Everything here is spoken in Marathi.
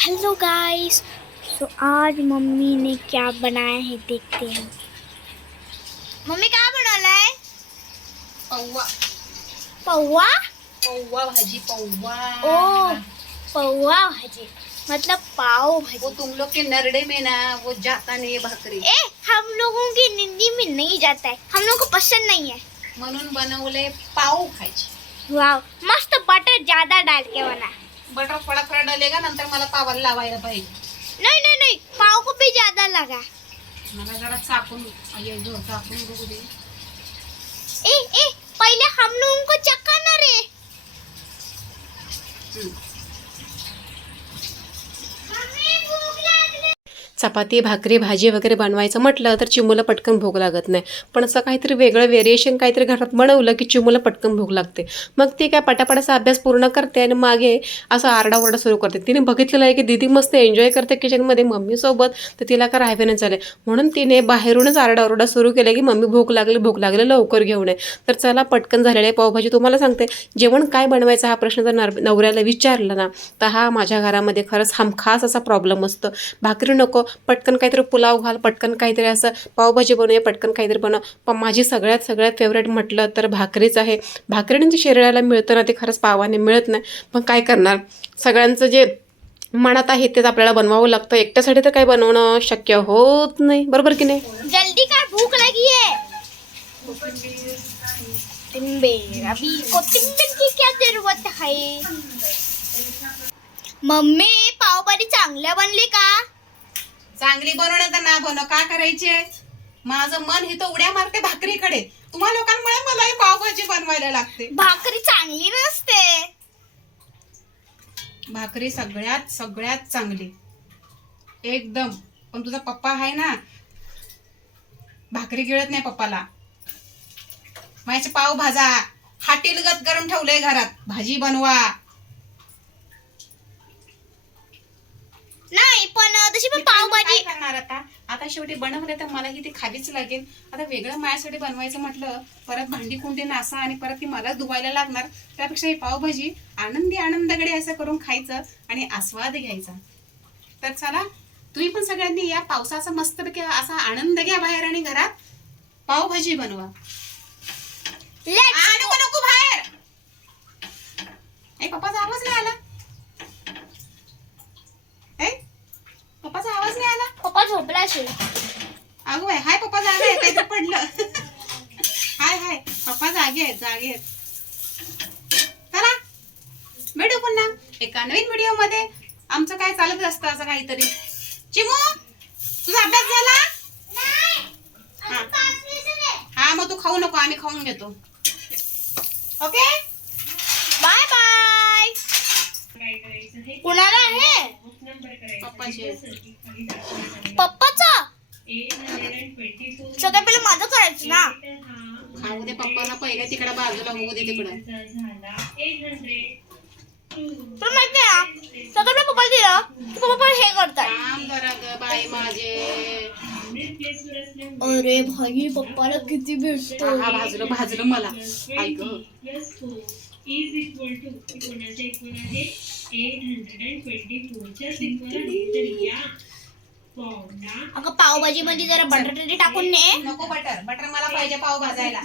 Hello guys. तो आज मम्मी ने क्या बनाया है देखते हैं। मम्मी क्या बनवला है? पौवा पौवा। पौवा भाजी पौवा। ओ पौवा भाजी मतलब पाव भाजी। वो तुम लोग के नरड़े में ना वो जाता नहीं है भाकरी। हम लोगों की हिंदी में नहीं जाता है, हम लोगों को पसंद नहीं है म्हणून बनवले पाव खायचे। वाव मस्त बटर ज्यादा डाल के बना। बटर थोड़ा थोड़ा डालेगा नंतर मला पावाला लावायला पाहिजे। नहीं नहीं नहीं पाव को भी ज्यादा लगा। मला जरा चाकून चाकून बघू दे। पहले हम लोगों को चखना रे। चपाती भाकरी भाजी वगैरे बनवायचं म्हटलं तर चिमूला पटकन भूक लागत नाही, पण असं काहीतरी वेगळं व्हेरिएशन काहीतरी घरात बनवलं की चिमूला पटकन भूक लागते. मग ती काय पटापटाचा अभ्यास पूर्ण करते आणि मागे असं आरडाओरडा सुरू करते. तिने बघितलेलं आहे की दीदी मस्त एन्जॉय करते किचनमध्ये मम्मीसोबत, तर तिला का राहावे झाले म्हणून तिने बाहेरूनच आरडाओरडा सुरू केला की मम्मी भूक लागली लवकर घेऊन ये. तर चला पटकन झालेलं आहे पावभाजी. तुम्हाला सांगते जेवण काय बनवायचं हा प्रश्न जर नवऱ्याला विचारला ना तर हा माझ्या घरामध्ये खरंच हमखास असा प्रॉब्लेम असतो. भाकरी नको, पटकन काहीतरी पुलाव घाल, पटकन काहीतरी असं पावभाजी बनवूया, पटकन काहीतरी बनव. पण माझी सगळ्यात फेवरेट म्हटलं तर भाकरीच आहे. भाकरीने जे शरीराला मिळतं ना ते खरंच पावाने मिळत नाही. पण काय करणार, सगळ्यांचं जे मनात आहे तेच आपल्याला बनवावं लागतं. एकट्यासाठी तर काही बनवणं शक्य होत नाही, बरोबर की नाही. जल्दी कर भूक लगी है। अभी कोथिंबीर की क्या जरूरत है? मम्मी पावभाजी चांगल्या बनली का? चांगली बनवणं तर ना बनव, का करायचे? माझं मन ही तो उड्या मारते भाकरीकडे. तुम्हा लोकांमुळे मला ही पावभाजी बनवायला लागते. भाकरी चांगली नसते. भाकरी सगळ्यात चांगली एकदम. पण तुझा पप्पा आहे ना, भाकरी गिळत नाही पप्पाला. माझे पाव भाजा, हाटीलगत करून ठेवलंय घरात, भाजी बनवा. नाही पण तशी पण पावभाजी काय करणार आता शेवटी बनवले तर मला ही ती खावीच लागेल. आता वेगळं माझ्यासाठी बनवायचं म्हटलं परत भांडी कुंडी नासा आणि परत ती मलाच धुवायला लागणार. त्यापेक्षा ही पावभाजी आनंदाकडे असं करून खायचं आणि आस्वाद घ्यायचा. तर चला तुम्ही पण सगळ्यांनी या पावसाचा मस्तपैकी असा आनंद घ्या बाहेर आणि घरात पावभाजी बनवा. नको बाहेर. पप्पाचा आवाज नाही आला. पप्पाचा आवाज नाही आला. पप्पा झोपला असेल. अगो हाय पप्पा जागे आहे, काहीतरी पडलं. हाय पप्पा जागे आहेत. चला भेटू पुन्हा एका नवीन व्हिडिओ मध्ये. आमचं काय चालत असतं असं काहीतरी. चिमू तुझा अभ्यास झाला? हा मग तू खाऊ नको, आम्ही खाऊन घेतो. Okay bye bye. कुणाला आहे? पप्पाचा. सगळं पहिलं माझं करायचं ना. खाऊ दे पप्पाला पहिले, तिकडे बाजूला होऊ दे तिकडं. पण माहिती आहे सगळं पप्पा दिलं की पप्पा पण हे करतात. काम जरा ग बाई माझे. अरे भाई पप्पाला किती भेटतो. हा भाजलं मला. ऐक अगं पावभाजी मध्ये जरा बटाटे टाकून ने. नको बटर मला पाहिजे पाव भाजायला.